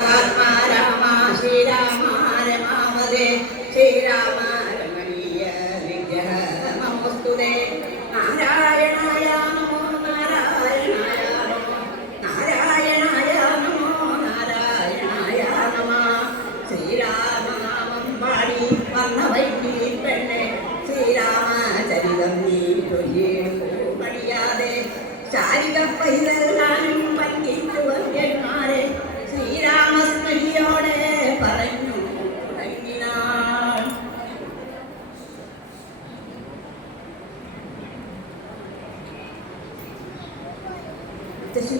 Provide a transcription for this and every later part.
രാമ ശ്രീരാമ രമാവതേ ശ്രീരാമ രമണീയ വിഗ്രഹ നമോസ്തുതേ നാരായണായ നമോ നാരായണായ നമോ നാരായണായ നമോ നാരായണായ നമ ശ്രീരാമനാമം പാടി വന്ന വൈകി പെണ്ണെ ശ്രീരാമചരിതം നീ ചൊല്ലിടൂ മടിയാതെ ശാരിക പൈതൽക്കാനും പങ്കിച്ചു വന്യന്മാരെ ശ്രീരാമസ്മരിയോടെ പറഞ്ഞു തുടങ്ങിനാൾ.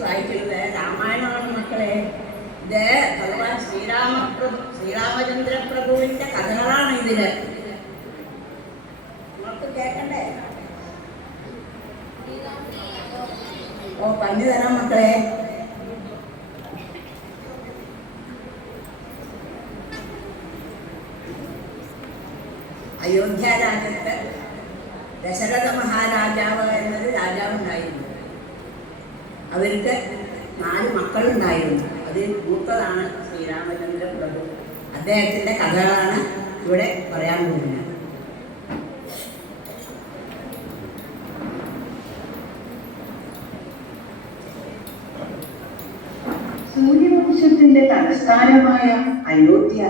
വായിക്കുന്നത് രാമായണമാണ് മക്കളെ. ഇത് ഭഗവാൻ ശ്രീരാമചന്ദ്രപ്രഭുവിന്റെ കഥകളാണ് ഇതില്. നമുക്ക് കേൾക്കണ്ടേ? ഓ, പറഞ്ഞു തരാം മക്കളെ. അയോധ്യ രാജ്യത്ത് ദശരഥ മഹാരാജാവ് എന്നൊരു രാജാവുണ്ടായിരുന്നു. അവർക്ക് 4 മക്കളുണ്ടായിരുന്നു. അതിൽ മൂത്തതാണ് ശ്രീരാമചന്ദ്ര പ്രഭു. അദ്ദേഹത്തിൻ്റെ കഥകളാണ് ഇവിടെ പറയാൻ പോകുന്നത്. സൂര്യവംശത്തിന്റെ തലസ്ഥാനമായ അയോധ്യ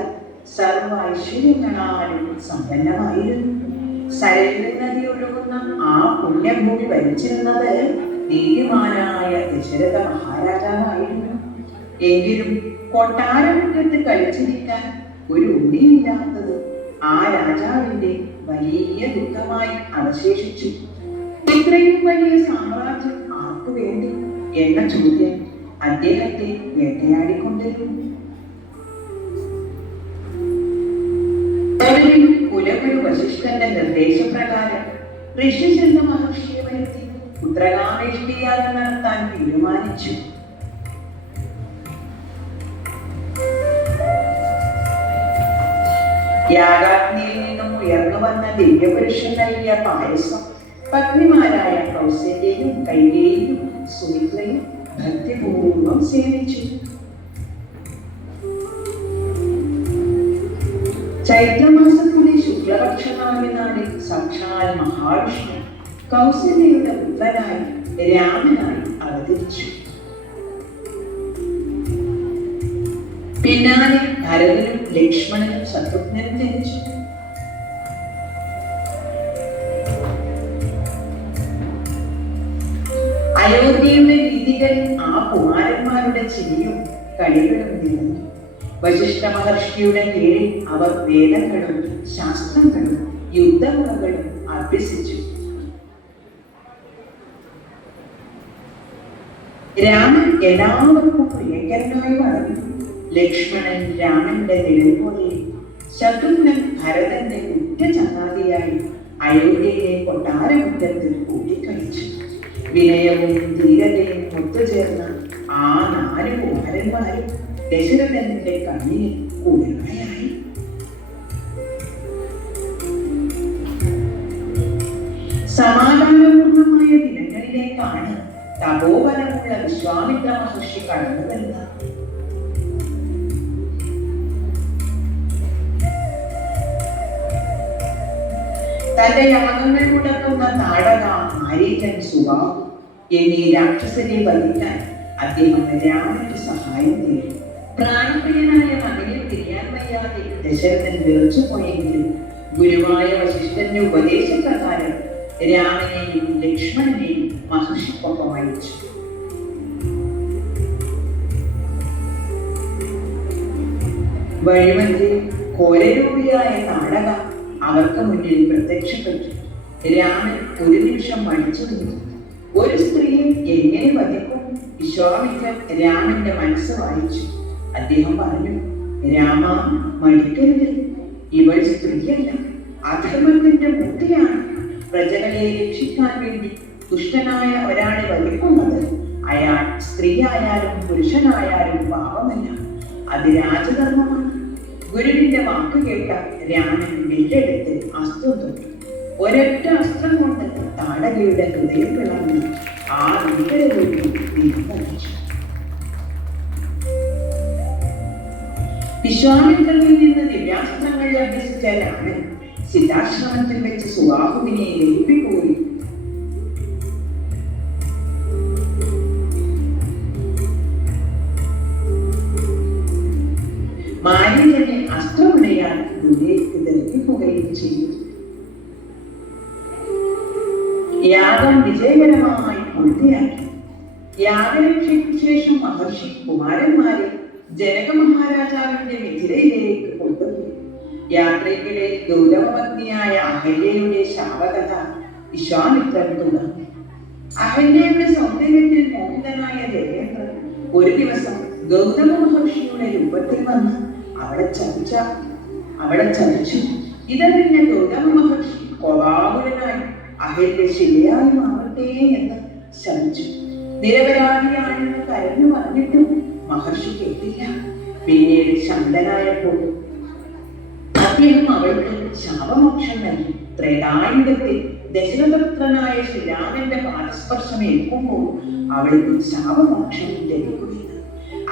സർവ ഐശ്വര്യങ്ങളാലും സമ്പന്നമായിരുന്നു. സരയൂ നദി ഒഴുകുന്ന ആ പുണ്യഭൂമി ഭരിച്ചിരുന്നത് നീതിമാനായ ദശരഥ മഹാരാജാവായിരുന്നു. എങ്കിലും കൊട്ടാരമുറ്റത്ത് കളിച്ചിരിക്കാൻ ഒരു ഉണ്ണിയില്ലാത്തത് ആ രാജാവിന്റെ വലിയ ദുഃഖമായി അവശേഷിച്ചു. ഇത്രയും വലിയ സാമ്രാജ്യം ആർക്കു വേണ്ടി എന്ന ചോദ്യം അദ്ദേഹത്തെ വേട്ടയാടിക്കൊണ്ടിരുന്നു. കുലഗുരു വശിഷ്ഠന്റെ നിർദ്ദേശപ്രകാരം ഋഷിശൃംഗ മഹർഷിയെ വരുത്തി പുത്രകാമേഷ്ടിയാഗം നടത്താൻ തീരുമാനിച്ചു. യാഗാഗ്നിയിൽ നിന്നും ഉയർന്നു വന്ന ദിവ്യപുരുഷൻ നൽകിയ പായസം പത്നിമാരായ കൗസല്യയും കൈകേയിയും സുമിത്രയും ഭക്തിപൂർവം സേവിച്ചു. ചൈത്രമാസത്തിലെ ശുക്ലപക്ഷനാളിൽ സാക്ഷാൽ മഹാവിഷ്ണു കൗസല്യയുടെ പുത്രനായി രാമനായി അവതരിച്ചു. പിന്നാലെ ഭരതനും ലക്ഷ്മണനും ശത്രുഘ്നനും ജനിച്ചു. അയോധ്യയുടെ രീതികളിൽ ആ കുമാരന്മാരുടെ ചിരിയും കളികളും നിറഞ്ഞു. വശിഷ്ഠ മഹർഷിയുടെ കീഴിൽ അവർ വേദങ്ങളും ശാസ്ത്രങ്ങളും യുദ്ധമുറകളും അഭ്യസിച്ചു. രാമൻ എല്ലാവർക്കും പ്രിയങ്കരനായി വളർന്നു. ലക്ഷ്മണൻ രാമന്റെ നിഴൽ പോലെ, ശത്രുഘ്നൻ ഭരതന്റെ ഉറ്റ ചങ്ങാതിയായി അയോധ്യയിലെ കൊട്ടാരമുറ്റത്തിൽ കൂടിക്കളിച്ചു. വിനയവും ധീരതയും ഒത്തുചേർന്ന ആ 4 കുമാരന്മാരും ദശരഥന്റെ കണ്ണിന് കുളിർമയായി. സമാധാനപൂർണമായ ദിനങ്ങളിലേക്കാണ് തപോവനമുള്ള വിശ്വാമിത്ര മഹർഷി കടന്നു വരുന്നത്. തന്റെ യാഗങ്ങൾ മുടക്കുന്ന താടക, മാരീചൻ, സുബാഹു എന്നീ രാക്ഷസരെ വധിക്കാൻ അദ്ദേഹം രാമന്റെ സഹായം തേടി. പ്രാണപ്രിയനായ മകനെ തിരിയാൻ വയ്യാതെ ദശരഥൻ വിറച്ചുപോയെങ്കിലും ഗുരുവായ വശിഷ്ഠന്റെ ഉപദേശപ്രകാരം രാമനെയും ലക്ഷ്മണനെയും മഹർഷിക്കൊപ്പം അയച്ചു. വഴിമധ്യേ ഘോരരൂപിയായ താടക അവർക്ക് മുന്നിൽ പ്രത്യക്ഷപ്പെട്ടു. രാമൻ ഒരു നിമിഷം മടിച്ചു നിന്നു. ഒരു സ്ത്രീയെ എങ്ങനെ വധിക്കും? വിശ്വാമിത്രൻ രാമന്റെ മനസ്സ് വായിച്ചു. അദ്ദേഹം പറഞ്ഞു, രാമ, മടിക്കരുത്. ഇവൾ സ്ത്രീയല്ല, അധർമ്മത്തിന്റെ മുക്തിയാണ്. പ്രജകളെ രക്ഷിക്കാൻ വേണ്ടി ദുഷ്ടനായ ഒരാളെ വധിക്കുന്നത് അയാൾ സ്ത്രീയായാലും പുരുഷനായാലും പാപമല്ല, അത് രാജധർമ്മമാണ്. ഗുരുവിന്റെ വാക്ക് കേട്ട രാമൻ വില്ലെടുത്ത് അസ്ത്രം തൊട്ടു. ഒരൊറ്റ അസ്ത്രം കൊണ്ട് താടകയുടെ ഹൃദയം പിളർന്നു ആ ഭീകരരൂപി നിലനിർച്ചു. വിശ്വാമിത്രനിൽ നിന്ന് ദിവ്യാസ്ത്രങ്ങൾ അഭ്യസിച്ച രാമൻ സിദ്ധാശ്രമത്തിൽ വെച്ച് സുബാഹുവിനെ ലഭിപ്പോയി. മാരീചനെ അസ്ത്രമുടയാൻ ദൂരേക്ക് ദർശിക്കുകയും ചെയ്തു. യാഗം വിജയകരമായി പൂർത്തിയാക്കി. യാഗരക്ഷയ്ക്ക് ശേഷം മഹർഷി കുമാരന്മാരെ ജനക മഹാരാജാവിന്റെ മിഥിലയിലേക്ക് കൊണ്ടുപോയി. യാത്രയ്ക്കിടെ ഗൗതമപത്നിയായ അഹല്യയുടെ ശാപകഥ വിശ്വാമിത്രൻ തുടർന്നു. അഹല്യയുടെ സൗന്ദര്യത്തിൽ മോഹിതനായ ദേവേന്ദ്രൻ ഒരു ദിവസം ഗൗതമ മഹർഷിയുടെ രൂപത്തിൽ വന്ന് അവളെ ചതിച്ചു. ഇതറിഞ്ഞ ഗൗതമ മഹർഷി കോപാകുലനായി അഹല്യ ശരിയായി മാറട്ടെ എന്ന് ശമിച്ചു. നിരപരാധിയാണെന്ന് കരഞ്ഞു പറഞ്ഞിട്ടും മഹർഷി കേട്ടില്ല. പിന്നീട് ശാന്തനായപ്പോൾ അദ്ദേഹം അവൾക്ക് ശാപമോക്ഷം നൽകി. ത്രേതായുഗത്തിൽ ദശരഥപുത്രനായ ശ്രീരാമന്റെ പാദസ്പർശം ഏൽക്കുമ്പോൾ അവൾക്ക് ശാപമോക്ഷം ലഭിക്കുകയാണ്.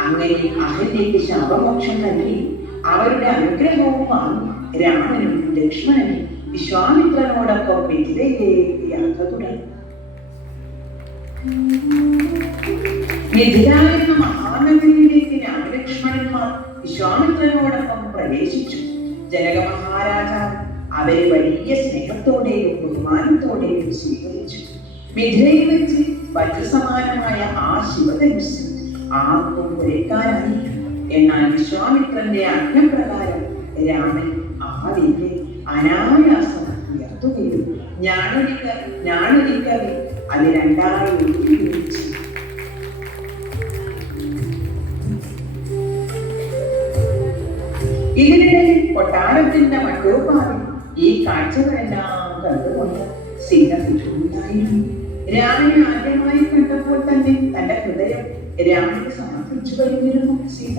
അങ്ങനെ അഹല്യയ്ക്ക് ശാപമോക്ഷം നൽകി അവരുടെ അനുഗ്രഹവും വാങ്ങി രാമനും ലക്ഷ്മണനും വിശ്വാമിത്രനോടൊപ്പം മിഥിലയിലേക്ക് യാത്ര തുടങ്ങി. മിഥില എന്ന മഹാനഗരിയിലേക്ക് രാമലക്ഷ്മണന്മാർ വിശ്വാമിത്രനോടൊപ്പം പ്രവേശിച്ചു. ജനക മഹാരാജാവ് അവരെ വലിയ സ്നേഹത്തോടെയും ബഹുമാനത്തോടെയും സ്വീകരിച്ചു. മിഥിലയിൽ വെച്ച് വജ്രസമാനമായ ആ ശിവധനുസ് ആർക്കും കുരയ്ക്കാനായി. എന്നാൽ വിശ്വാമിത്രന്റെ ആജ്ഞപ്രകാരം രാമൻ ആ വില്ല് അനായാസം ഉയർത്തുകയും ഞാനൊരിക്കൽ അത് രണ്ടായി ഒഴുകിച്ചു. ഇതിനിടയിൽ കൊട്ടാരത്തിന്റെ മണ്ടോപ്പാവിൽ ഈ കാഴ്ചകളെല്ലാം കണ്ടുകൊണ്ട് സീത ചുറ്റുമുണ്ടായിരുന്നു. രാമനെ ആദ്യമായി കണ്ടപ്പോൾ തന്നെ തന്റെ ഹൃദയം രാമന് സമർപ്പിച്ചു കഴിഞ്ഞിരുന്നു സീത.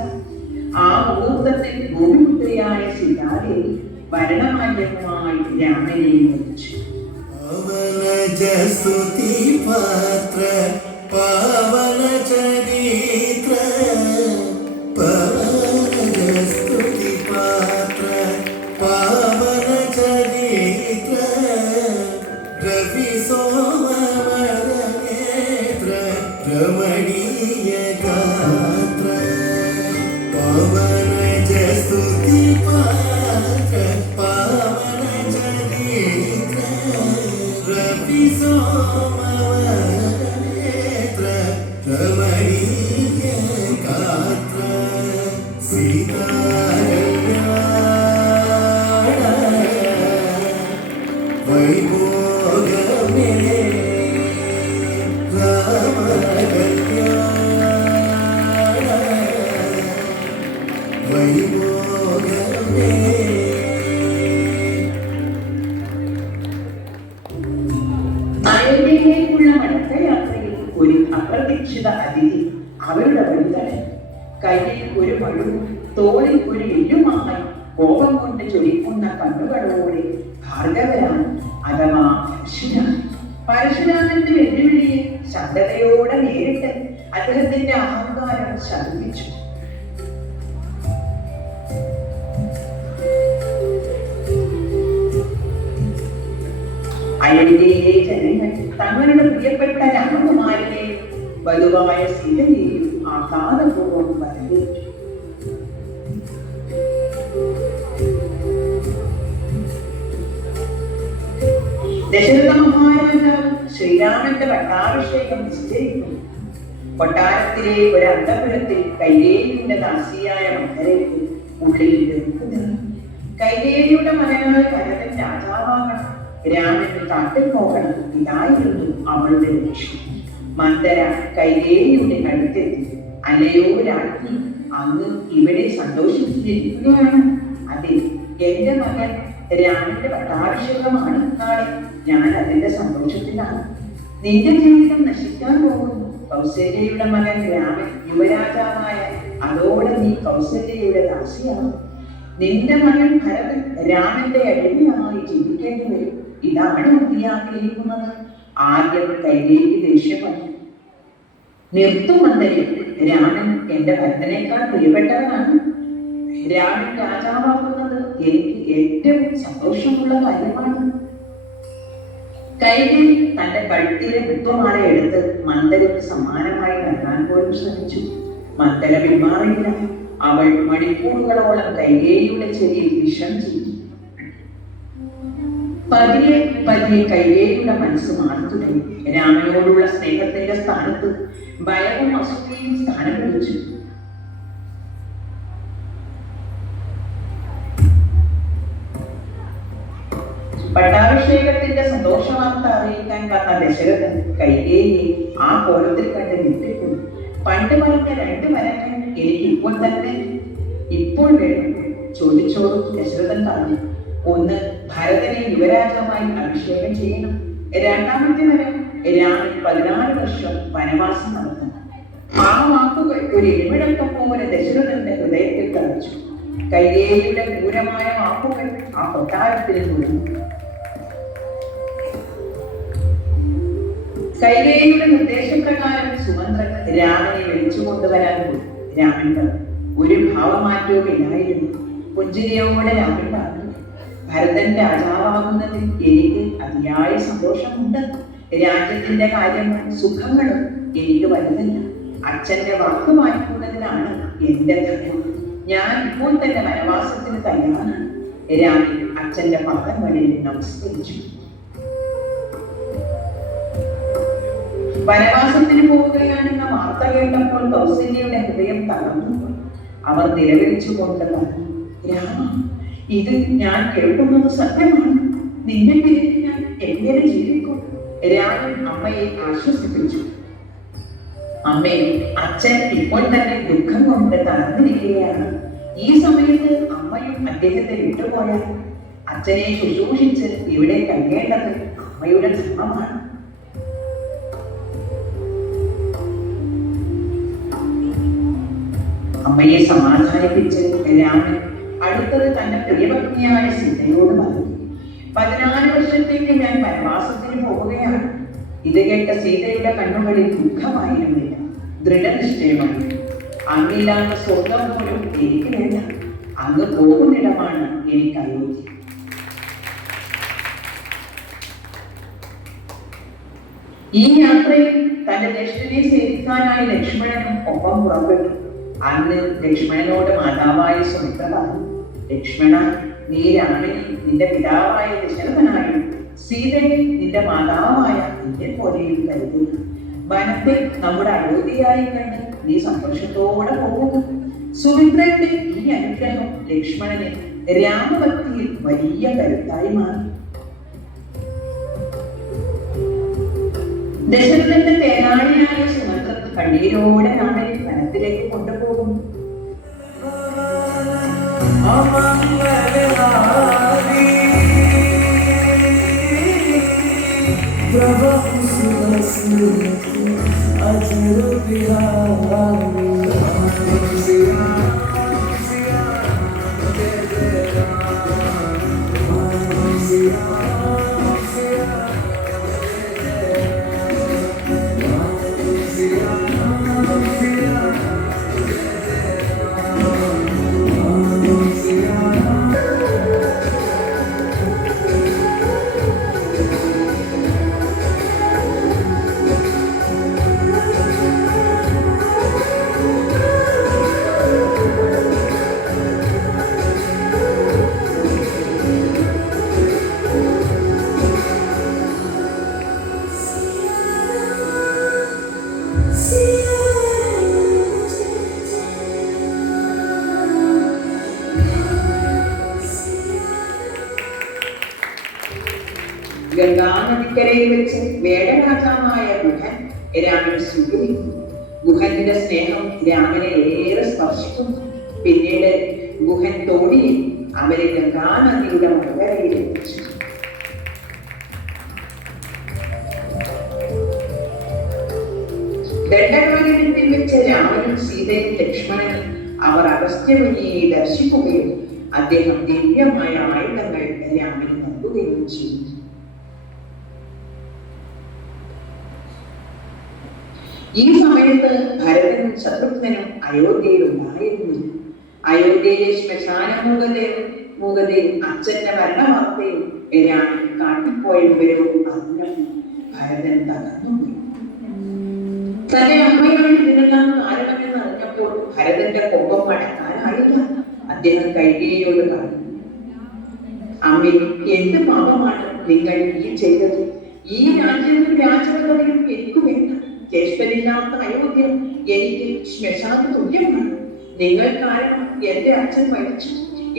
ആ മുഹൂർത്തത്തിൽ ഭൂമിപുത്രിയായ സീതാദേവി ഭരണമാന്യവുമായി രാമനെ വഹിച്ചു. അയോധ്യയിലേക്കുള്ള മടക്കയാത്രയിൽ ഒരു അപ്രതീക്ഷിത അതിഥി അവരുടെ വഴിതടഞ്ഞു. കയ്യിൽ ഒരു മഴുവും തോളിൽ ഒരു എല്ലുമായി കോപം കൊണ്ട് ചൊരിക്കുന്ന കണ്ണുകളോടെ ഭാർഗവരാണ് അഥവാ പരശുരാമന്റെ വെല്ലുവിളിയെ ശബ്ദതയോടെ നേരിട്ട് അദ്ദേഹത്തിന്റെ അഹങ്കാരം ശമിപ്പിച്ചു. അയോധ്യയിലെ ജനങ്ങൾ തങ്ങളുടെ പ്രിയപ്പെട്ട രാമകുമാരനെ വധുവായ സീതയെയും ആഹ്ലാദപൂർവ്വം വരവേറ്റു. ദശരഥ മഹാരാജാവ് ശ്രീരാമന്റെ പട്ടാഭിഷേകം നിശ്ചയിക്കുന്നു. കൊട്ടാരത്തിലെ ഒരു അന്തപുരത്തിൽ കൈകേയിയുടെ ദാസിയായ മന്ദരയ്ക്ക് ഉള്ളിൽ വെറുക്കുന്നു. കൈകേയിയുടെ മകനായ ഭരതൻ രാജാവാകണം, രാമന് കാട്ടിൽ പോകണം, ഇതായിരുന്നു അവളുടെ ലക്ഷ്യം. മന്ദര കൈകേയിയുടെ അടുത്തെത്തി. അല്ലയോ രാജ്ഞി, അങ്ങ് ഇവിടെ സന്തോഷിച്ചിരിക്കുകയാണ്. അതെ, എന്റെ മകൻ രാമന്റെ പട്ടാഭിഷേകമാണ് നാളെ. ഞാൻ അതിന്റെ സന്തോഷത്തിലാണ്. നിന്റെ ജീവിതം നശിക്കാൻ പോകുന്നു. കൗസല്യയുടെ മകൻ രാമൻ യുവരാജാവായ അതോടെ നീ കൗസല്യയുടെ ദാസിയാണ്. നിന്റെ മകൻ ഭരതൻ രാമന്റെ അടിമയായി ജീവിക്കേണ്ടി വരും. ഇതാണ് നീ ആഗ്രഹിക്കുന്നത്. ആദ്യം കൈകേയിക്ക് ദേഷ്യം വന്നു. നിർത്തുമന്ദരി, രാമൻ എന്റെ ഭരതനേക്കാൾ പ്രിയപ്പെട്ടവനാണ്. രാമൻ രാജാവാകുന്നത് എനിക്ക് ഏറ്റവും സന്തോഷമുള്ള കാര്യമാണ്. കൈകേയി തന്റെ കഴുത്തിലെ മുത്തുമാല എടുത്ത് മന്ദരയ്ക്ക് സമ്മാനമായി നൽകാൻ പോലും ശ്രമിച്ചു. മന്ദര പിന്മാറിയില്ല. അവൾ മണിക്കൂറുകളോളം കൈകേയിയുടെ ചെവിയിൽ വിഷം ചെയ്തു. പതിയെ പതിയെ കൈകേയിയുടെ മനസ്സ് മാറി തുടങ്ങി. രാമനോടുള്ള സ്നേഹത്തിന്റെ സ്ഥാനത്ത് ഭയവും അസൂയയും സ്ഥാനം പിടിച്ചു. പട്ടാഭിഷേകത്തിന്റെ സന്തോഷവാർത്ത അറിയിക്കാൻ വന്ന ദശരഥൻ കൈകേയിയെ ആ കോലത്തിൽ കണ്ട് ഞെട്ടിപ്പോയി. പണ്ട് പറഞ്ഞ 2 വരങ്ങൾ എനിക്ക് ഇപ്പോൾ വേണം. ചോദിച്ചോടും ദശരഥൻ പറഞ്ഞു. ഒന്ന്, ഭരതനെ യുവരാജാവായി അഭിഷേകം ചെയ്യണം. രണ്ടാമത്തെ വരം, രാമൻ 14 വർഷം വനവാസം നടത്തണം. ആ വാക്കുകൾ ഒരു ഇടിമുഴക്കം പോലെ ദശരഥന്റെ ഹൃദയത്തിൽ തറച്ചു. കൈകേയിയുടെ ക്രൂരമായ വാക്കുകൾ ആ കൊട്ടാരത്തിൽ മുഴുവൻ. കൈകേയിയുടെ നിർദ്ദേശപ്രകാരം സുമന്ത്രൻ രാമനെ വിളിച്ചു കൊണ്ടുവരാൻ പോയി. രാമൻ പറഞ്ഞു. ഒരു ഭാവമാറ്റവും ഇല്ലായിരുന്നു. പുഞ്ചിരിയോടെ രാമൻ പറഞ്ഞു. ഭരതൻ രാജാവാകുന്നതിൽ എനിക്ക് അതിയായ സന്തോഷമുണ്ട്. രാജ്യത്തിന്റെ കാര്യങ്ങളും സുഖങ്ങളും എനിക്ക് വലുതല്ല. അച്ഛന്റെ വാക്ക് മാറ്റുന്നതിനാണ് എന്റെ ധനം. ഞാൻ ഇപ്പോൾ തന്നെ വനവാസത്തിന് തയ്യാറാണ്. രാമൻ അച്ഛന്റെ പാദങ്ങളിൽ നമസ്കരിച്ചു. വനവാസത്തിന് പോവുകയാണെന്ന വാർത്ത കേട്ടപ്പോൾ കൗസല്യയുടെ ഹൃദയം തകർന്നു. അവർ നിലവിളിച്ചുകൊണ്ട് പറഞ്ഞു. രാമ, ഇത് ഞാൻ കേൾക്കുന്നത് സത്യമാണ്. നിന്നെ പിരിഞ്ഞ് ഞാൻ എങ്ങനെ ജീവിക്കും? രാമൻ അമ്മയെ ആശ്വസിപ്പിച്ചു. അമ്മേ, അച്ഛൻ ഇപ്പോൾ തന്നെ ദുഃഖം കൊണ്ട് തളർന്നിരിക്കുകയാണ്. ഈ സമയത്ത് അമ്മയും അദ്ദേഹത്തെ വിട്ടുപോയാൽ അച്ഛനെ ശുശ്രൂഷിച്ച് ഇവിടെ കഴിയേണ്ടത് അമ്മയുടെ ധർമ്മമാണ്. അമ്മയെ സമാധാനിപ്പിച്ച് രാമൻ അടുത്തത് തന്റെ പ്രിയപത്നിയായ സീതയോട് പറഞ്ഞു. 14 വർഷത്തേക്ക് ഞാൻ വനവാസത്തിന് പോവുകയാണ്. ഇത് കേട്ട സീതയുടെ കണ്ണുകളിൽ ദുഃഖമായിരുന്നില്ല, ദൃഢനിശ്ചയമായി. അങ്ങില്ലാത്ത സ്വർഗം പോലും എനിക്ക് വേണ്ട. അങ്ങ് പോകുന്നിടമാണ് എനിക്ക് അയോധ്യ. ഈ യാത്രയിൽ തന്റെ ജ്യേഷ്ഠനെ സേവിക്കാനായി ലക്ഷ്മണനും ഒപ്പം പുറപ്പെട്ടു. അന്ന് ലക്ഷ്മണനോട് മാതാവായ സുമിത്ര പറഞ്ഞു. ലക്ഷ്മണ, നീ രാമനെ നിന്റെ പിതാവായ ദശരഥനായും സീതയെ നിന്റെ മാതാവായ നിന്നെ പോലെയും കരുതുക. വനത്തെ നമ്മുടെ അയോധ്യയായി കണ്ട് നീ സന്തോഷത്തോടെ പോകുക. സുമിത്രയുടെ ഈ അനുഗ്രഹം ലക്ഷ്മണനെ രാമഭക്തിയിൽ വലിയ കരുത്തായി മാറി. ദശരഥന്റെ തേനാളിയായ സുമത്ര കണ്ണീരോടെ രാമനെ വനത്തിലേക്ക് കൊണ്ടുപോകുന്നു. ഗംഗാനദിക്കരയിൽ വെച്ച് വേടരാജാവായ ഗുഹൻ രാമനെ സ്വീകരിക്കുന്നു. ഗുഹന്റെ സ്നേഹം രാമനെ ഏറെ സ്പർശിക്കുന്നു. പിന്നീട് ഗുഹൻ തോണിയിൽ അവരെ ഗംഗാനദിയുടെ മറുകരയിൽ എത്തിച്ചു. ദണ്ഡകാരണ്യത്തിൽ വെച്ച് രാമനും സീതയും ലക്ഷ്മണനും അവർ അഗസ്ത്യമുനിയെ ദർശിക്കുകയും അദ്ദേഹം ദിവ്യമായ ആയുധങ്ങൾ രാമന് നൽകുകയും ചെയ്തു. ഈ സമയത്ത് ഭരതനും ശത്രുഘ്നനും അയോധ്യയിൽ ഉണ്ടായിരുന്നില്ല. അയോധ്യയിലെ ശ്മശാന മൂകതയും അച്ഛന്റെ മരണവാർത്തയും രാമൻ കാട്ടിപ്പോയ വിവരവും അറിഞ്ഞപ്പോൾ ഭരതൻ തകർന്നുപോയി. തന്റെ അമ്മയാണ് ഇതിനെല്ലാം കാരണമെന്ന് അറിഞ്ഞപ്പോൾ ഭരതന്റെ കോപം മടക്കാനായില്ല. അദ്ദേഹം കൈകേയിയോട് പറഞ്ഞു, അമ്മേ, എന്ത് പാപമാണ് നിങ്ങൾ ഈ ചെയ്തത്? ഈ രാജ്യവും രാജപദവിയും എനിക്ക് വേണ്ട. ജ്യേഷ്ഠനില്ലാത്ത അയോധ്യ എനിക്ക് ശ്മശാന തുല്യമാണ്. നിങ്ങൾ കാരണം എന്റെ അച്ഛൻ മരിച്ചു,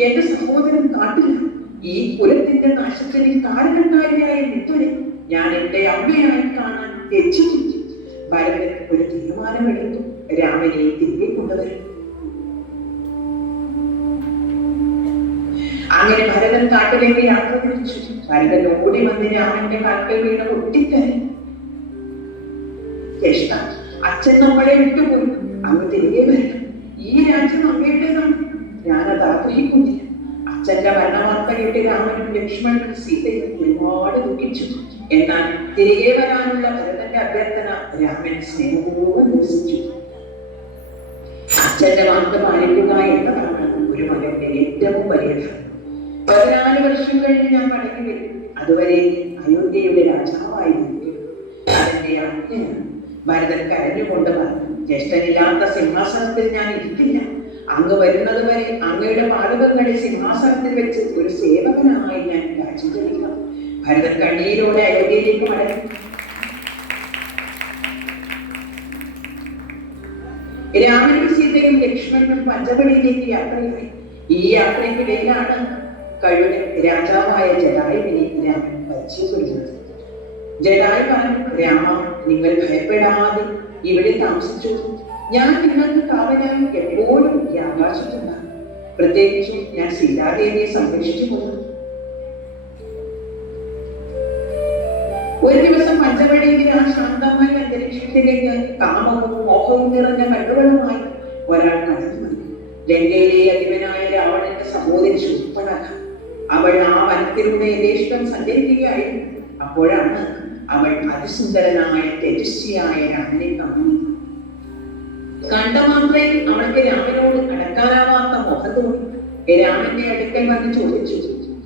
എന്റെ സഹോദരൻ കാട്ടില്ല. ഈ കുലത്തിന്റെ നാശത്തിന് കാരണക്കാരിയായ മിഥുനെ ഞാൻ എന്റെ അമ്മയായി കാണാൻ തെച്ചിട്ടില്ല. ഭരതൻ ഒരു തീരുമാനമെടുത്തു, രാമനെ തിരികെ കൊണ്ടുവരും. അങ്ങനെ ഭരതൻ കാട്ടിലേക്ക് യാത്ര തിരിച്ചു. ഭരതൻ ഓടി വന്ന് രാമന്റെ കാൽക്കൽ വീണ് പൊട്ടിക്കരഞ്ഞു. ജ്യേഷ്ഠ, അച്ഛൻ നമ്മളെ വിട്ടുപോയി, അങ്ങ് തിരികെ വരണം. ഈ രാജ്യം അങ്ങയുടേതാണ്, ഞാനത് ആഗ്രഹിക്കുന്നില്ല. അച്ഛന്റെ മരണവാർത്ത കേട്ട് രാമനും ലക്ഷ്മണനും സീതയും ഒരുപാട് ദുഃഖിച്ചു. എന്നാൽ തിരികെ വരാനുള്ള ഭരതന്റെ അഭ്യർത്ഥന രാമൻ സ്നേഹപൂർവ്വം നിരസിച്ചു. അച്ഛന്റെ വാർത്ത പാലിക്കുക എന്നതാണ് ഒരു മകന്റെ ഏറ്റവും വലിയ ധർമ്മം. 14 വർഷം കഴിഞ്ഞ് ഞാൻ മടങ്ങി വരും. അതുവരെ അയോധ്യയുടെ രാജാവായി നിൽക്കും. അതിന്റെ ആജ്ഞയാണ്. ഭരതൻ കരഞ്ഞുകൊണ്ട് പറഞ്ഞു, ജ്യേഷ്ഠനില്ലാത്ത സിംഹാസനത്തിൽ ഞാൻ ഇരിക്കില്ല. അങ്ങ് വരുന്നത് വരെ അങ്ങയുടെ പാദകങ്ങളെ സിംഹാസനത്തിൽ വെച്ച് ഒരു സേവകനായി ഞാൻ രാജ്യം ചെയ്യണം. ഭരതൻ കണ്ണീരോടെ അയോധ്യയിലേക്ക് മടങ്ങി. രാമനും സീതയും ലക്ഷ്മണനും പഞ്ചവടിയിലേക്ക് യാത്രയായി. ഈ യാത്രയ്ക്കിടയിലാണ് കഴുകൻ രാജാവായ ജടായുവിനെ രാമൻ പരിചയപ്പെടുന്നത്. ജടായു പറഞ്ഞു, രാമ, നിങ്ങൾ ഭയപ്പെടാതെ ഇവിടെ താമസിച്ചു. ഞാൻ നിങ്ങൾക്ക് കാവലായി എപ്പോഴും ഈ ആകാശത്തുണ്ടാകും. പ്രത്യേകിച്ചും ഞാൻ സീതാദേവിയെ സംരക്ഷിച്ചു പോകുന്നു. ഒരു ദിവസം പഞ്ചവടിയിലെ ആ ശാന്തമായ അന്തരീക്ഷത്തിലേക്ക് കാമവും മോഹവും നിറഞ്ഞ കണ്ണുകളുമായി ഒരാൾ കടന്നു വന്നു. ലങ്കയിലെ അധിപനായ രാവണന്റെ സഹോദരി ശൂർപ്പണഖ. അവൾ ആ വനത്തിലൂടെ യഥേഷ്ടം സഞ്ചരിക്കുകയായിരുന്നു. അപ്പോഴാണ് അവൾ അതിസുന്ദരനായ തേജസ്വിയായ രാമനെ കാണുന്നത്. കണ്ട മാത്രയിൽ അവൾക്ക് രാമനോട് അടക്കാനാവാത്ത മോഹം തോന്നി. രാമന്റെ അടുക്കൽ വന്ന് ചോദിച്ചു,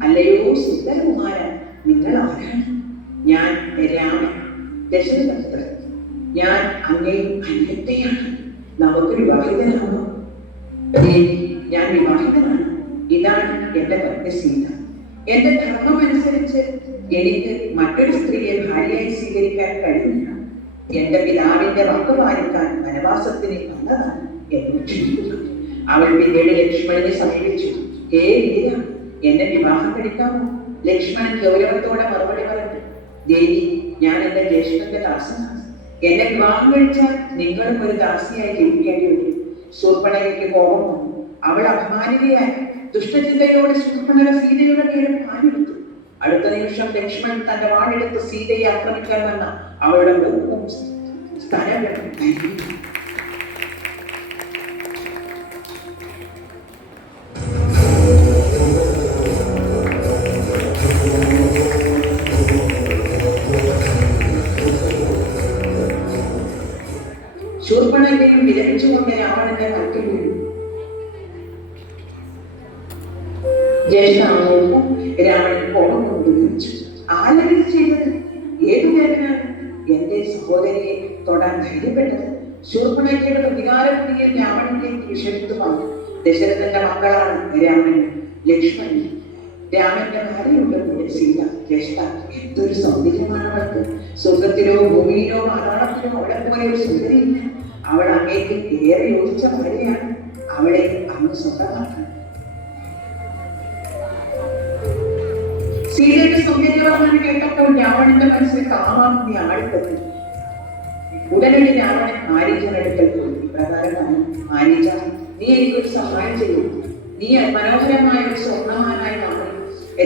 അല്ലയോ സുന്ദരകുമാര, നിങ്ങൾ ആരാണ്? ഞാൻ രാമൻ, ദശരഥപുത്രൻ. ഞാൻ അങ്ങേ അന്യത്തെയാണ്. നമുക്ക് വിവാഹിതനാണോ? ഞാൻ വിവാഹിതനാണ്. ഇതാണ് എന്റെ പത്നി സീത. എന്റെ ധർമ്മം അനുസരിച്ച് എനിക്ക് മറ്റൊരു സ്ത്രീയെ ഭാര്യയായി സ്വീകരിക്കാൻ കഴിയില്ല. എന്റെ പിതാവിന്റെ വാക്ക് പാലിക്കാൻ വനവാസത്തിന് വന്നതാണ് എന്ന് ക്ഷണിക്കുക. അവൾ പിന്നീട് ലക്ഷ്മണനെ സമീപിച്ചു. ഹേ വീര, എന്നെ വിവാഹം കഴിക്കാമോ? ലക്ഷ്മണൻ ഗൗരവത്തോടെ മറുപടി പറഞ്ഞു, ദേവി, ഞാൻ എന്റെ ജ്യേഷ്ഠന്റെ ദാസനാണ്. എന്നെ വിവാഹം കഴിച്ചാൽ നിങ്ങളും ഒരു ദാസിയായി ജീവിക്കേണ്ടി വരും. ശൂർപ്പണഖയ്ക്ക് കോപം വന്നു. അവൾ അപമാനിതയായി. ദുഷ്ടചിന്തയോടെ ശൂർപ്പണഖ സീതയുടെ പേര് പാലെടുത്തു. അടുത്ത നിമിഷം ലക്ഷ്മണൻ തന്റെ വാളെടുത്ത് സീതയെ ആക്രമിക്കാൻ വന്ന അവളുടെ മൂക്കും സ്ഥലങ്ങളും ശൂർപ്പണഖയും വിലപിച്ചുകൊണ്ട് രാവണന്റെ കൽക്കിൽ വീണു. ജ്യേഷ്ഠാവും രാവണൻ കോപം കൊണ്ട് വിളിച്ചു, ആരത് ചെയ്തത്? ഏതു വേദനാണ് എന്റെ സഹോദരിയെ തൊടാൻ ധൈര്യപ്പെട്ടത്? ശൂർപ്പണഖയുടെ പ്രതികാരബുദ്ധിയിൽ രാവണനിലേക്ക് വിഷമിത്തു വന്നു. ദശരഥന്റെ മക്കളാണ് രാമനും ലക്ഷ്മണനും. രാമന്റെ ഭാര്യയുണ്ട് സീത. ജ്യേഷ്ഠ, എന്തൊരു സൗന്ദര്യമാണ് അവൾക്ക്! സ്വർഗത്തിലോ ഭൂമിയിലോ പാതാളത്തിലോ അവളെ പോലെ ഒരു സുന്ദരിയില്ല. അവൾ അങ്ങേക്ക് ഏറെ യോജിച്ച ഭാര്യയാണ്. അവളെ അങ്ങ് സ്വന്തമാക്കണം. സീതയുടെ സൗന്ദര്യവർണ്ണന കേട്ടപ്പോൾ രാവണന്റെ മനസ്സിൽ കാമാഗ്നി ആളിപ്പറ്റി. ഉടനടി രാവണൻ മാരീചനടുക്കൽ പോയി. പ്രകാരമാണ്, മാരീച, നീ എനിക്കൊരു സഹായം ചെയ്യൂ. നീ മനോഹരമായ ഒരു സ്വർണ്ണമാനായി മാറി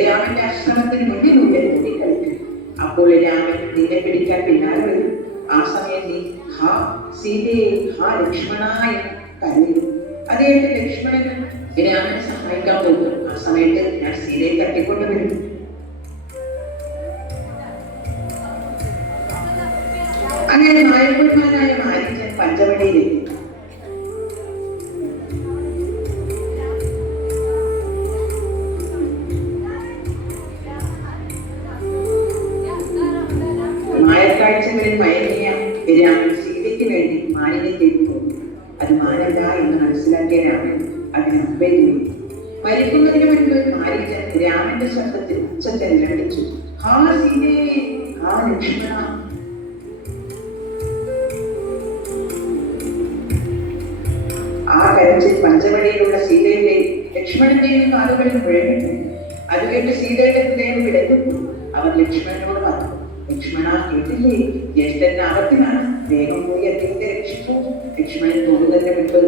രാമന്റെ ആശ്രമത്തിന് മുന്നിലൂടെ കൂടിക്കളിക്കും. അപ്പോൾ രാമൻ നിന്നെ പിടിക്കാൻ പിന്നാലെ വരും. ആ സമയം നീ ഹാ സീതയെ, ഹാ ലക്ഷ്മണായ കരയും. അതേറ്റ് ലക്ഷ്മണന് രാമനെ സഹായിക്കാൻ പോകും. ആ സമയത്ത് ഞാൻ സീതയെ തട്ടിക്കൊണ്ടുവരും. അങ്ങനെ നായകുമാരനായ മാരീചൻ പഞ്ചവടിയിലെത്തി. രാമൻ സീതയ്ക്ക് വേണ്ടി മാനിനെ തേടി പോയി. അത് മാനല്ല എന്ന് മനസ്സിലാക്കിയ രാമൻ അതിന് മുമ്പേ പോയി. മരിക്കുന്നതിന് മുൻപ് മാരീചൻ രാമന്റെ ശബ്ദത്തിൽ ഉച്ചത്തിൽ നിലവിളിച്ചു, ഹാ സീതേ, ഹാ ലക്ഷ്മണ. ആ കരച്ചിൽ പഞ്ചവടിയിലുള്ള സീതയുടെയും ലക്ഷ്മണന്റെയും കാലുകളിൽ മുഴങ്ങിട്ടു. അത് കേട്ട് സീതയുടെ ഹൃദയം വിടഞ്ഞു. അവർ ലക്ഷ്മണനോട് പറഞ്ഞു, ലക്ഷ്മണ കേട്ടില്ലേ, ജ്യേഷ്ഠന്റെ ആപത്തിനാണ്, വേഗം പോയി അദ്ദേഹത്തെ രക്ഷിക്കൂ. ലക്ഷ്മണൻ തോന്നുന്നതിന് മുൻപ്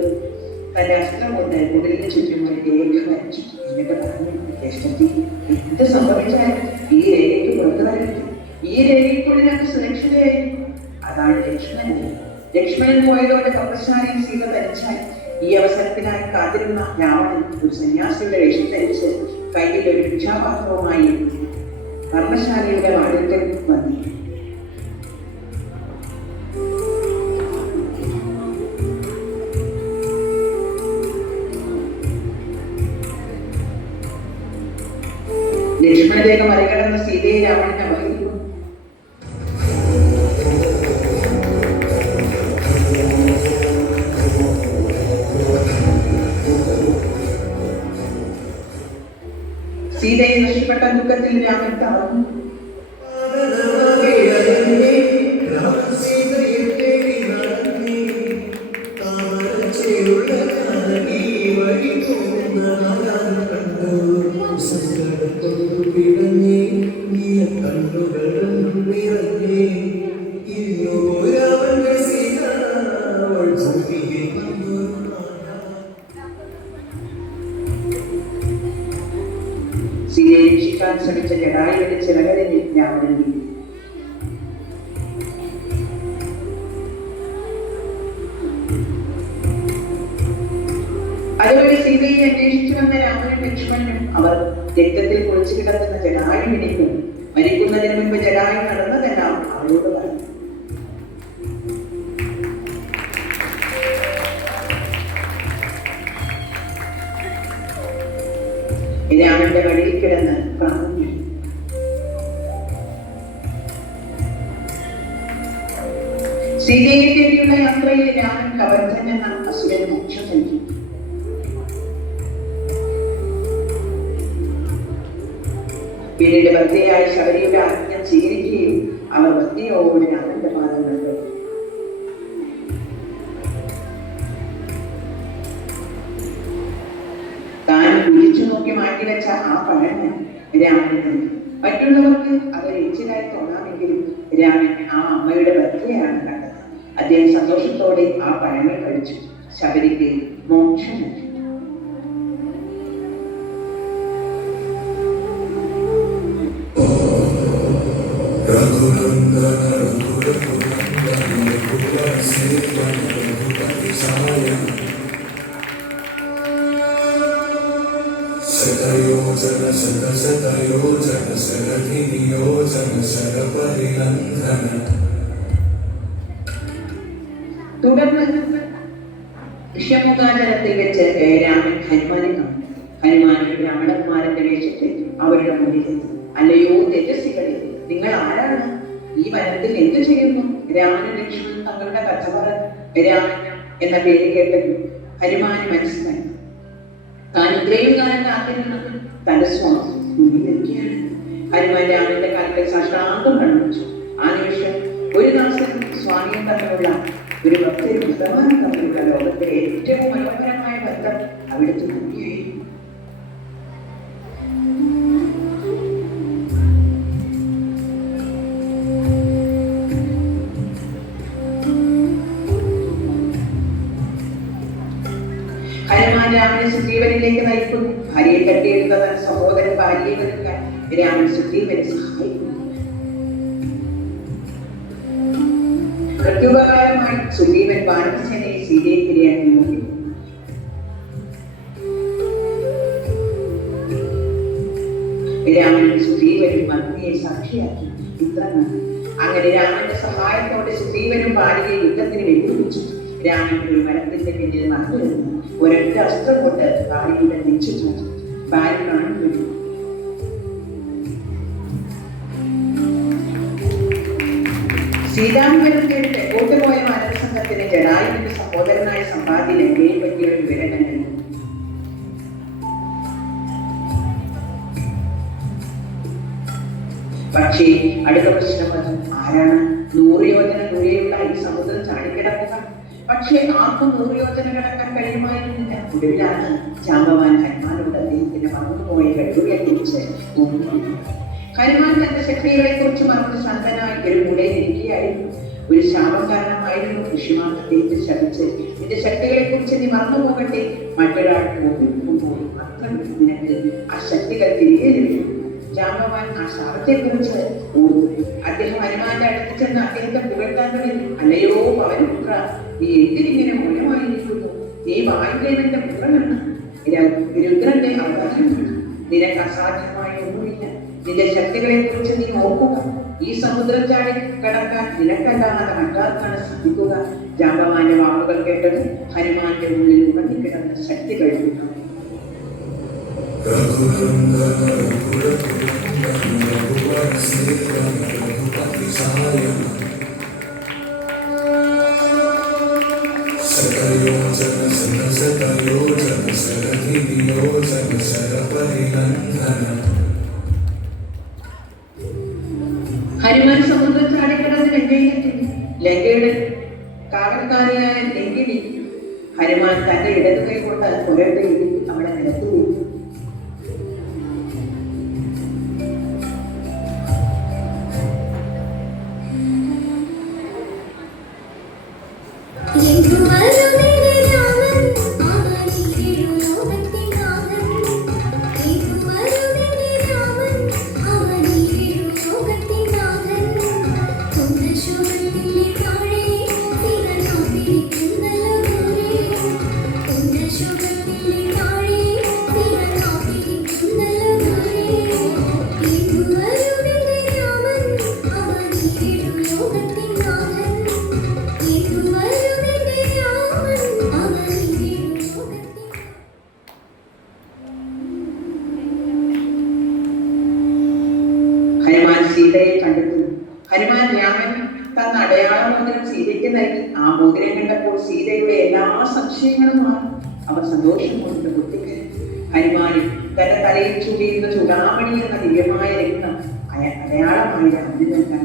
തന്റെ അസ്ത്രം കൊണ്ട് മുകളിന് ചുറ്റും ഒരു രേഖ വരച്ചു. എന്നിട്ട് പറഞ്ഞു, ജ്യേഷ്ഠത്തി, എന്ത് സംഭവിച്ചാലും ഈ രേഖയ്ക്ക് പുറത്തു വരരുത്. ഈ രേഖയ്ക്കുള്ളിൽ അത് സുരക്ഷിതയായിരിക്കും. അതാണ് ലക്ഷ്മണൻ. ലക്ഷ്മണൻ പോയതോടെ കപ്പശാലയിൽ സീത തനിച്ചായി. ഈ അവസരത്തിനായി കാത്തിരുന്ന രാവണൻ ഒരു സന്യാസിയുടെ വേഷം ധരിച്ച് കയ്യിൽ ഒരു ഭിക്ഷാപാത്രവുമായി പർമ്മശാലയുടെ വാതിൽക്കൽ വന്നു. ലക്ഷ്മണരേഖ മറികടന്ന സീതയെ രാവണനെ വഹിക്കുന്നു. സീതയെ നഷ്ടപ്പെട്ട ദുഃഖത്തിൽ രാമൻ തളർന്നു. സീതയെ രക്ഷിക്കാൻ ശ്രമിച്ച ജടായുവിന്റെ ചിറകളിൽ രാവണൻ വീണു. അതുവഴി സീതയെ അന്വേഷിച്ചു വന്ന രാമനും ലക്ഷ്മണനും അവർ രക്തത്തിൽ കുളിച്ചു കിടക്കുന്ന ജടായുവിനെയും മരിക്കുന്നതിന് മുൻപ് ജടായു നടന്നതെല്ലാം അവരോട് പറഞ്ഞു. രാമന്റെ വഴിയിൽ കിടന്ന് പ്രാണു. സീതയെ തേടിയുള്ള യാത്രയിൽ രാമൻ കബന്ധൻ എന്ന അസുരന് മോക്ഷം നൽകി. പിന്നീട് ഭക്തിയായ ശബരിയുടെ ആജ്ഞ സ്വീകരിക്കുകയും അവർ ഭക്തിയോടെ രാമന്റെ പാദങ്ങൾ തൊട്ടു. താൻ കുഴിച്ചു നോക്കി മാറ്റിവെച്ച ആ പഴങ്ങൾ രാമന് മറ്റുള്ളവർക്ക് അത് എച്ചിലായി തോന്നാമെങ്കിലും രാമൻ ആ അമ്മയുടെ ഭക്തിയാണ് കണ്ടത്. അദ്ദേഹം സന്തോഷത്തോടെ ആ പഴങ്ങൾ കഴിച്ചു. ശബരിക്ക് മോക്ഷം നൽകി. ശതയോജന ശതശതയോജന ശരധിനിയോജന ശരപരിലംഘന. തുടർന്ന് ഋഷ്യമുഖാചരത്തിൽ വെച്ച് രാമൻ ഹനുമാനെ കാണും. ഹനുമാൻ രാവണകുമാരന്റെ വേഷത്തിൽ അവരുടെ മുന്നിൽ, അല്ലയോ തേജസ്വികളെ, നിങ്ങൾ ആരാണ്? ഈ വനത്തിൽ എന്തു ചെയ്യുന്നു? രാമനും ലക്ഷ്മണൻ തങ്ങളുടെ കച്ചവട രാമൻ എന്ന പേര് കേട്ടത് ഹനുമാന് മനസ്സിലായി. താൻ ഇത്രയും കാലം കാത്തിരുന്നത് തന്റെ സ്വാമി മുന്നിലിരിക്കുകയാണ്. ഹനുമാൻ രാമന്റെ കാലത്തെ സാഷ്ടാംഗം കണ്ടുവച്ചു. ആ നിമിഷം ഒരു ദാസനും സ്വാമിയും തമ്മിലുള്ള ഒരു ഭക്തരും ഉത്തമാനും തമ്മിലുള്ള ലോകത്തിലെ ഏറ്റവും മനോഹരമായ ബന്ധം അവിടുത്തെ നൽകിയായിരുന്നു. ഹനുമാൻ രാമനെ സുഗ്രീവനിലേക്ക് നയിക്കുന്നു. ഭാര്യയെ കെട്ടിയെടുത്ത തന്റെ സഹോദരൻ ഭാര്യയെ വെറുക്കാൻ രാമൻ സുഗ്രീവനെ സഹായിക്കുന്നു. പ്രത്യുപകാരമായി സുഗ്രീവൻ വാനരസേനയെ സീതയെ തിരിയാൻ നോക്കി. രാമൻ സുഗ്രീവനും മന്ത്രിയെ സാക്ഷിയാക്കി. അങ്ങനെ രാമന്റെ സഹായത്തോടെ സുഗ്രീവനും ഭാര്യയെ യുദ്ധത്തിന് വെല്ലുവിളിച്ചു. രാമൻ ഒരു മരത്തിന്റെ പിന്നിൽ നടന്നിരുന്നു. ഒരൊറ്റ അസ്ത്രം കൊണ്ട് ഭാര്യയുടെ നെഞ്ചിട്ടു. ഭാര്യ കാണുന്നു. സീതാംബരം കേട്ട് തെക്കോട്ട് പക്ഷേ അടുത്ത പ്രശ്നം വന്നു. ആരാണ് 100 യോജന ദൂരെയുള്ള ഈ സമുദ്രം ചാടിക്കിടക്കുക? പക്ഷേ ആർക്കും 100 യോജന കിടക്കാൻ കഴിയുമായിരുന്നില്ല. ഒടുവിലാണ് ജാമ്പവാൻ ഹനുമാനോട് അദ്ദേഹത്തിന് മറന്നുപോയ കഴിവുകളെ കുറിച്ച് ഓർമ്മിക്കുന്നത്. ഹനുമാൻ തന്റെ ശക്തികളെ കുറിച്ച് മറന്ന് ശാന്തനായി ഒരു മൂലയിൽ ഇരിക്കുകയായിരുന്നു. ഒരു ശാപം കാരണമായിരുന്നു ഋഷിമാർ അദ്ദേഹത്തെ ശപിച്ച്, നിന്റെ ശക്തികളെ കുറിച്ച് നീ മറന്നു പോകട്ടെ, മറ്റൊരാൾ ഓർമ്മിക്കുമ്പോൾ മാത്രം നിനക്ക് ആ ശക്തികൾ തിരികെ ലഭിക്കും. ജാമ്പവാൻ ആ ശാപത്തെ കുറിച്ച് ഓർത്തു. അദ്ദേഹം ഹനുമാന്റെ അടുത്ത് ചെന്ന് അദ്ദേഹത്തെ പുകഴ്ത്താൻ തുടങ്ങി. അല്ലയോ പവനപുത്ര, നീ എന്തിനിങ്ങനെ മൗനമായിരിക്കുന്നു? നീ വായുദേവന്റെ പുത്രനാണ്, രുദ്രന്റെ അവതാരമാണ്. നിനക്ക് അസാധ്യമായ ഒന്നുമില്ല. നിന്റെ ശക്തികളെ കുറിച്ച് നീ ഓർക്കുക. ഈ സമുദ്രം ചാടി കടക്കാൻ നിനക്കല്ലാതെ മറ്റാർക്കാണ് സാധിക്കുക? ജാമ്പവാന്റെ വാക്കുകൾ കേട്ടത് ഹനുമാന്റെ ഉള്ളിൽ ഉറങ്ങിക്കിടന്ന ശക്തി കഴിഞ്ഞു. ഹനുമാൻ സമുദ്രം ചാടിക്കിടന്ന് ലങ്കയിലെത്തി. ലങ്കയുടെ കാവൽക്കാരിയായ ലങ്കിനി ഹനുമാൻ തന്റെ ഇടതു കൈ കൊണ്ട് ഒരേട്ട് ഇടിച്ച് അവിടെ നിലത്തു വീണു. ഹനുമാൻ സീതയെ കണ്ടെത്തുന്നു. ഹനുമാൻ രാമൻ തന്ന അടയാള മോതിരം സീതയ്ക്ക് നൽകി. ആ മോതിരം കണ്ടപ്പോൾ സീതയുടെ എല്ലാ സംശയങ്ങളും മാറി. അവർ സന്തോഷം കൊണ്ട് പൊട്ടിക്കരഞ്ഞു. ഹനുമാനും തന്റെ തലയിൽ ചൂടിയിരുന്ന ചൂടാമണി എന്ന ദിവ്യമായ രത്നം അടയാളമായി രാമന് നൽകാൻ.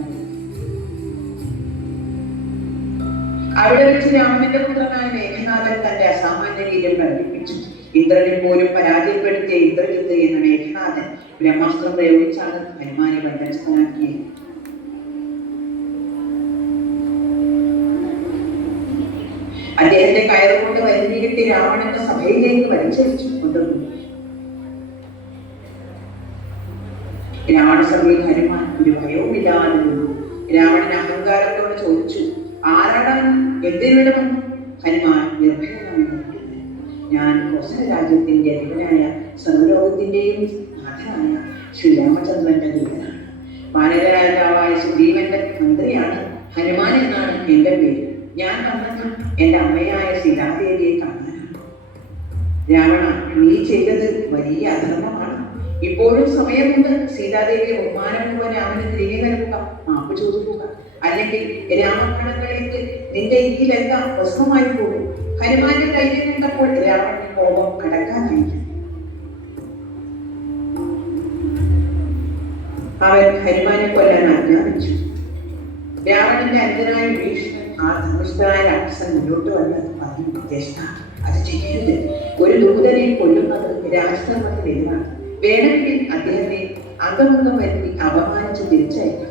അവിടെ വെച്ച് രാമന്റെ പുത്രനായ മേഘനാഥൻ തന്റെ അസാമാന്യ വീര്യം പ്രകടിപ്പിച്ചു. ഇന്ദ്രനെ പോലും പരാജയപ്പെടുത്തിയ ഇന്ദ്രജിത്ത് എന്ന മേഘനാഥൻ ബ്രഹ്മാസ്ത്രം പ്രയോഗിച്ചാണ് ഹനുമാനെ ബന്ധനസ്ഥനാക്കിയത്. അദ്ദേഹത്തെ കയറുകൊണ്ട് വലിഞ്ഞിരുത്തി രാവണന്റെ സഭയിലേക്ക് വലിച്ചടിച്ചു കൊണ്ടുവന്നു. രാവണസഭയിൽ ഹനുമാൻ ഒരു ഭയവുമില്ലാതെ നിന്നു. രാവണൻ അഹങ്കാരത്തോടെ ചോദിച്ചു, ആരാടാൻ എന്തിനു വന്നു? ഹനുമാൻ നിർഭയനായി നിൽക്കുന്നു. ഞാൻ കോസല രാജ്യത്തിന്റെ അധിപനായ സർവലോകത്തിന്റെയും നാഥനായ ശ്രീരാമചന്ദ്രന്റെ ദൂതനാണ്. വാനരരാജാവായ സുഗ്രീവന്റെ മന്ത്രിയാണ്. ഹനുമാൻ എന്നാണ് എന്റെ പേര്. ഞാൻ വന്നത് എന്റെ അമ്മയായ സീതാദേവിയെ കാണാനാണ്. രാവണ, നീ ചെയ്തത് വലിയ അധർമ്മമാണ്. ഇപ്പോഴും സമയമുണ്ട്. സീതാദേവിയെ ബഹുമാനപൂർവ്വം രാമന് തിരികെ നൽകുക, മാപ്പ് ചോദിക്കുക. അല്ലെങ്കിൽ രാമകണങ്ങളിലേക്ക് നിന്റെ ഈ ലങ്ക ഭസ്മമായി പോകും. ഹനുമാന്റെ ധൈര്യം കണ്ടപ്പോൾ രാവണന്റെ കോപം അടക്കാനായി. അവൻ ഹനുമാനെ കൊല്ലാൻ ആജ്ഞാപിച്ചു. രാവണന്റെ അഞ്ചനായ വിഭീഷണൻ ആ ധർമ്മിഷ്ഠനായ രാക്ഷസൻ മുന്നോട്ട് വന്ന് പറഞ്ഞു, ജ്യേഷ്ഠ, അത് ചെയ്യരുത്. ഒരു ദൂതനെ കൊല്ലുന്നത് രാജധർമ്മത്തിനെതിരാണ്. വേണമെങ്കിൽ അദ്ദേഹത്തെ അംഗമുഖം വരുത്തി അപമാനിച്ച് തിരിച്ചയക്കാം.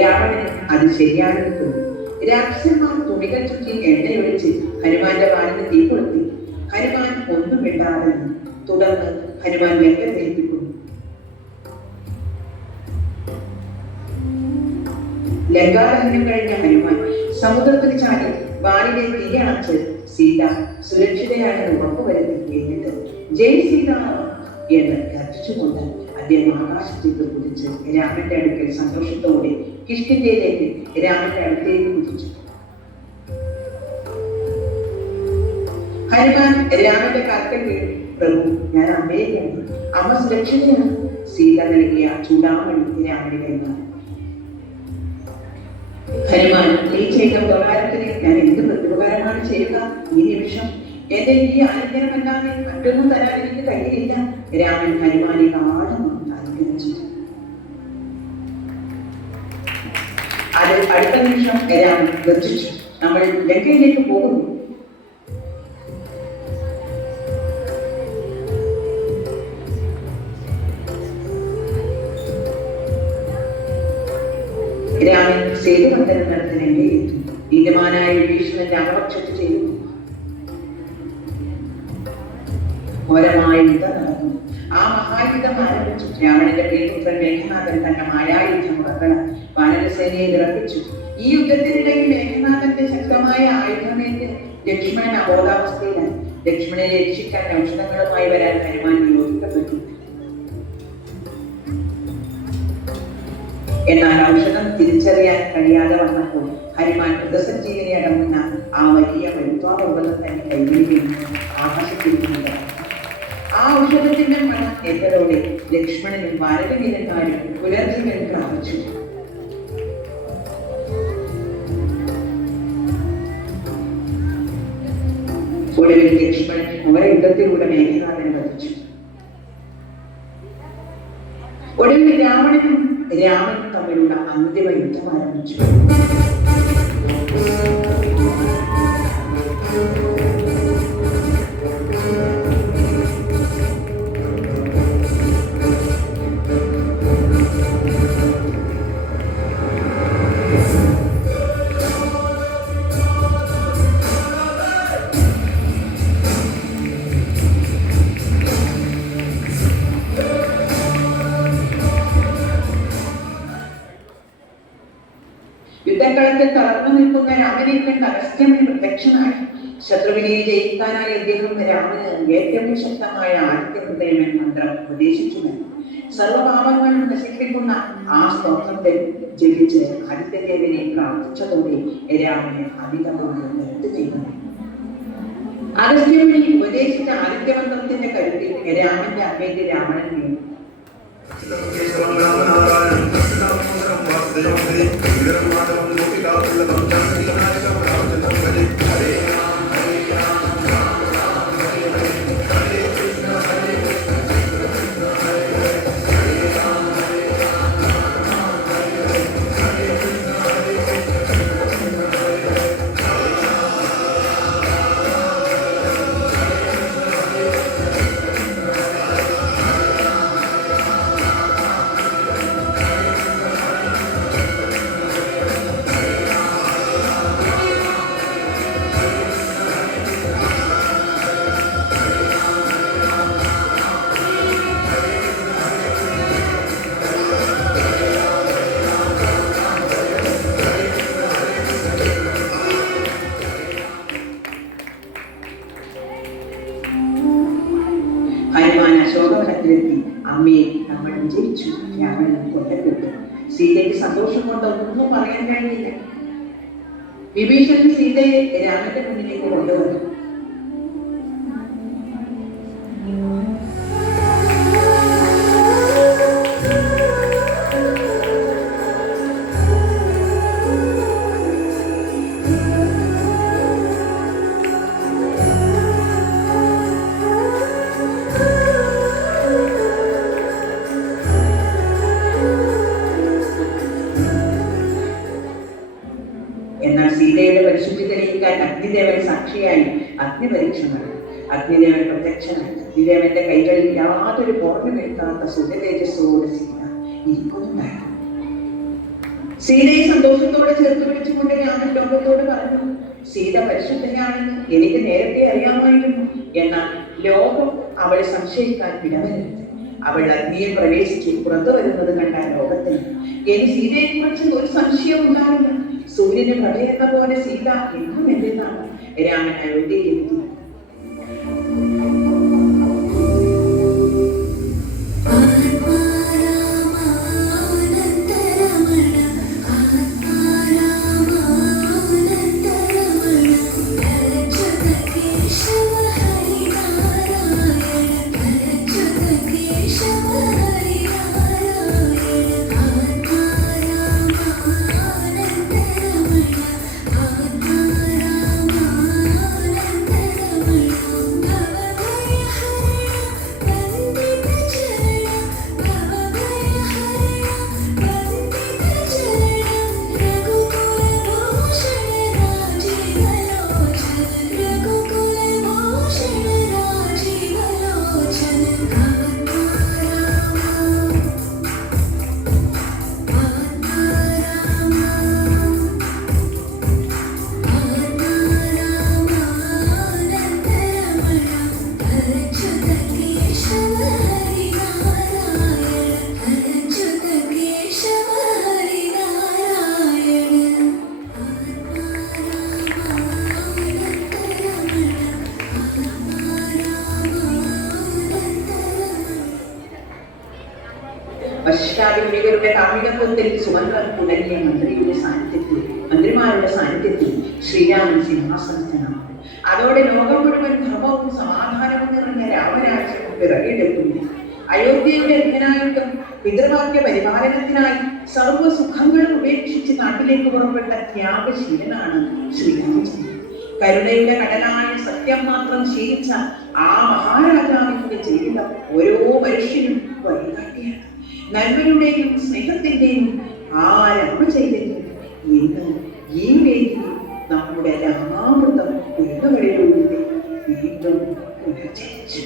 രാവണന് അത് ശരിയാണെന്ന് തോന്നി. രാക്ഷസന്മാർ തുണികൾ ചുറ്റി എണ്ണയൊഴിച്ച് ഹനുമാന്റെ വാലിന് തീ കൊളുത്തി. ഹനുമാൻ ഒന്നും മിണ്ടാതെ. തുടർന്ന് ഹനുമാൻ ലങ്ക ദഹിപ്പിക്കുന്നു. ലങ്കാദഹനം കഴിഞ്ഞ ഹനുമാൻ സമുദ്രത്തിൽ ചാടി വാലിനെ തീ അണച്ച് സീത സുരക്ഷിതയാണെന്ന് ഉറപ്പുവരുത്തി. എന്നിട്ട് ജയ് സീത എന്ന് ഗർജിച്ചുകൊണ്ട് അദ്ദേഹം ആകാശത്തേക്ക് കുതിച്ച് രാമന്റെ അടുക്കൽ സന്തോഷത്തോടെ കിഷ്കിന്ധയിലേക്ക് രാമന്റെ അടുത്തേക്ക് കുതിച്ചു. ഹനുമാൻ രാമന്റെ കാൽക്കൽ വീണു, പ്രഭു, ഞാൻ അമ്മയെയാണ്. അമ്മ സുരക്ഷിതയാണ്. സീത നൽകിയ ചൂടാമണി രാമന് കൈമാറി. ഹനുമാൻ, നീ ചെയ്ത ഉപകാരത്തിന് ഞാൻ എന്ത് പ്രത്യുപകാരമാണ് ചെയ്യുക? ഈ നിമിഷം എന്റെ ഈ ആലിംഗനമല്ലാതെ മറ്റൊന്നും തരാൻ എനിക്ക് കഴിയില്ല. രാമൻ ഹനുമാനെ ഗാഠമായി അനുഗ്രഹിച്ചു. അത് അടുത്ത നിമിഷം രാമൻ ഗർജിച്ചു. നമ്മൾ ലങ്കയിലേക്ക് പോകുന്നു. രാമൻ സേതുബന്ധനം നടത്തുന്നതിന്റെ നീതിമാനായ വിഭീഷണൻ രാമപക്ഷത്ത് ചെയ്യുന്നു. ഘോരമായ യുദ്ധം നടന്നു. ആ മഹായുദ്ധം ആരംഭിച്ചു. രാവണന്റെ പ്രിയപുത്രൻ മേഘനാഥൻ തന്റെ മായായുധം മുടക്കള വാനരസേനയെ വിറപ്പിച്ചു. ഈ യുദ്ധത്തിനിടയിൽ മേഘനാഥന്റെ ശക്തമായ ആയുധമേറ്റ് ലക്ഷ്മണൻ അബോധാവസ്ഥയിലാണ്. ലക്ഷ്മണനെ രക്ഷിക്കാൻ ഔഷധങ്ങളുമായി വരാൻ ഹനുമാൻ നിയോഗിക്കപ്പെട്ടു. എന്നാൽ ഔഷധം തിരിച്ചറിയാൻ കഴിയാതെ വന്നപ്പോൾ ഹനുമാൻ മൃതസഞ്ജീവനി അടങ്ങുന്ന ആ വലിയ വലുത്വാപർവ്വതം തന്നെ കൈവരികയും ആകാശത്തിരിക്കുന്നത്. ആ ഔഷധത്തിന്റെ മണം എത്തലോടെ ലക്ഷ്മണനും വാനരവീരന്മാരും പുലർജീവൻ പ്രാപിച്ചു. ഒടുവിൽ ലക്ഷ്മണൻ ഘോരയുദ്ധത്തിലൂടെ മേഘനാഥനെ വധിച്ചു. ഒടുവിൽ രാവണനും രാമനും തമ്മിലുള്ള അന്തിമ യുദ്ധം ആരംഭിച്ചു. യുദ്ധക്കളത്തിൽ തളർന്നു നിൽക്കുന്ന രാമനെ കണ്ട് അഗസ്ത്യമുനി പ്രത്യക്ഷനായി. ശത്രുവിനെ ജയിക്കാനായി അദ്ദേഹം രാമന് ഏറ്റവും ശക്തമായ ആദിത്യ ഹൃദയം എന്ന മന്ത്രം ഉപദേശിച്ചു. സർവപാപങ്ങളും നശിപ്പിക്കുന്ന ആ സ്തോത്രത്തെ ജപിച്ച് ആദിത്യദേവനെ പ്രാർത്ഥിച്ചതോടെ രാമനെ അധികമായി നിർത്തി ചെയ്യുന്നു. അഗസ്ത്യമുനി ഉപദേശിച്ച ആദിത്യമന്ത്രത്തിന്റെ കരുത്തിൽ രാമന്റെ അമ്മയ്ക്ക് രാവണൻ വീണു. ഹനുമാൻ അശോകവനത്തിലെത്തി. അമ്മയെ നമ്മൾ വിജയിച്ചു, രാവണൻ കൊല്ലപ്പെട്ടു. സീതയ്ക്ക് സന്തോഷം കൊണ്ട് ഒന്നും പറയാൻ കഴിഞ്ഞില്ല. വിഭീഷണൻ സീതയെ രാമന്റെ മുന്നിലേക്ക് കൊണ്ടുവന്നു. എന്നാൽ സീതയുടെ പരിശുദ്ധി തെളിയിക്കാൻ അഗ്നിദേവൻ സാക്ഷിയായി അഗ്നിപരീക്ഷ നടത്തി. അഗ്നിദേവൻ പ്രത്യക്ഷനായി. അഗ്നിദേവന്റെ കൈകളിൽ യാതൊരു പോർണ്ണമേൽക്കാത്ത സൂര്യതേജസ്സോടെ സീത ഇരിക്കുന്നുണ്ടായിരുന്നു. സീതയെ സന്തോഷത്തോടെ ചേർത്ത് പിടിച്ചുകൊണ്ട് രാമൻ ലോകത്തോട് പറഞ്ഞു, സീത പരിശുദ്ധയാണെന്ന് എനിക്ക് നേരത്തെ അറിയാമായിരുന്നു. എന്നാൽ ലോകം അവളെ സംശയിക്കാൻ ഇടവരുന്നത്. അവൾ അഗ്നിയിൽ പ്രവേശിച്ച് പുറത്തു വരുന്നത് കണ്ട ലോകത്തിന് ഇനി സീതയെ കുറിച്ച് ഒരു സംശയം ഉണ്ടാവില്ല. സൂര്യന് പ്രഭയെന്ന പോലെ സീത എന്നും എന്തെന്നാണ് രാമൻ അയോധ്യയിലെത്തി. വശിഷ്ഠാദിമുനികളുടെ കാർമ്മികത്വത്തിൽ സുമന്ത്രൻ തുടങ്ങിയ മന്ത്രിമാരുടെ സാന്നിധ്യത്തിൽ ശ്രീരാമൻ സിംഹാസനത്തിനാണ്. അതോടെ ലോകം മുഴുവൻ ധർമ്മവും സമാധാനവും നിറഞ്ഞ രാമരാജ്യം പിറകിലെത്തുന്നു. അയോധ്യയുടെ അധിപനായിട്ടും പിതൃവാക്യ പരിപാലനത്തിനായി സർവ്വസുഖങ്ങളും ഉപേക്ഷിച്ച് നാട്ടിലേക്ക് പുറപ്പെട്ട ത്യാഗശീലനാണ് ശ്രീരാമചന്ദ്രൻ. കരുണയുടെ കടലായ സത്യം മാത്രം ശീലിച്ച ആ മഹാരാജാവിന്റെ ജീവിതം ഓരോ മനുഷ്യനും വഴികാട്ടിയാണ്. നന്മയുടെയും സ്നേഹത്തിന്റെയും ആ രാമചൈതന്യം ഇന്ന് ഈ വേദിയിൽ നമ്മുടെ രാമാമൃതം കുരുന്നുകളിലൂടെ വീണ്ടും പുനർജനിച്ചു.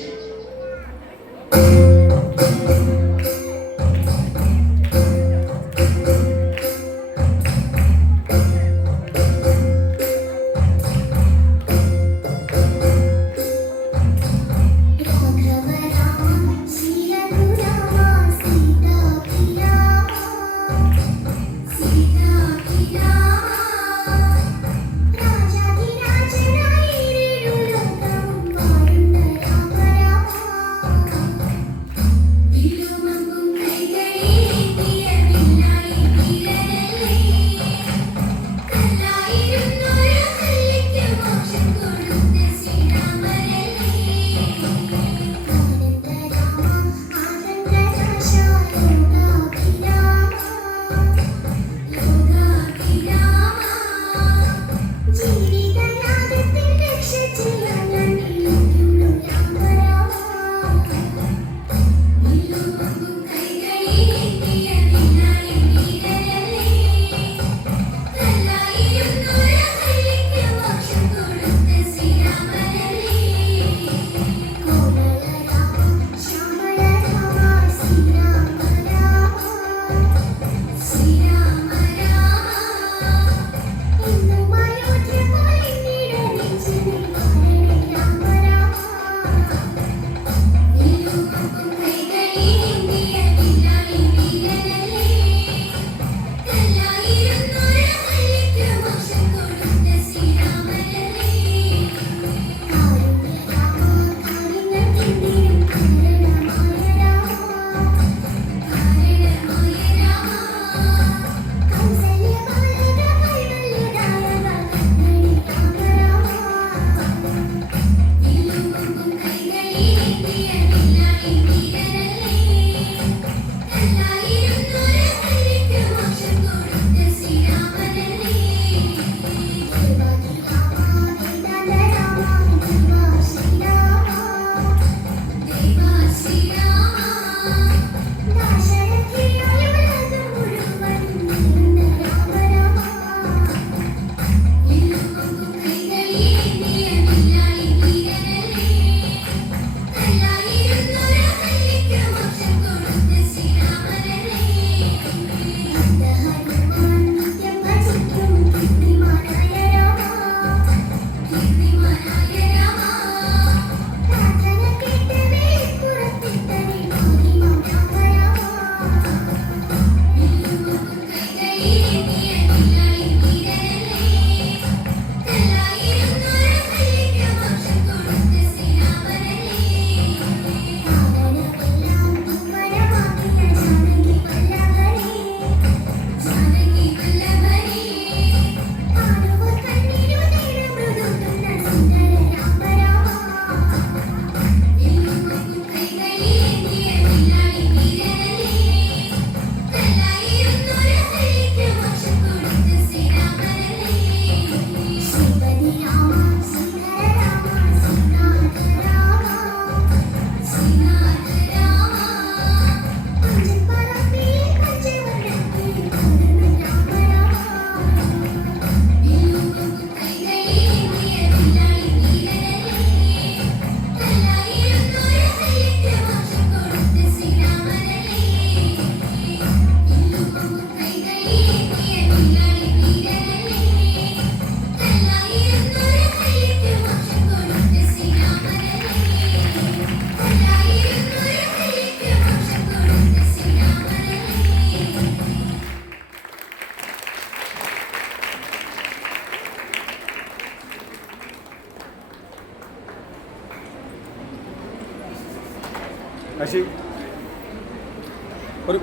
ഒരു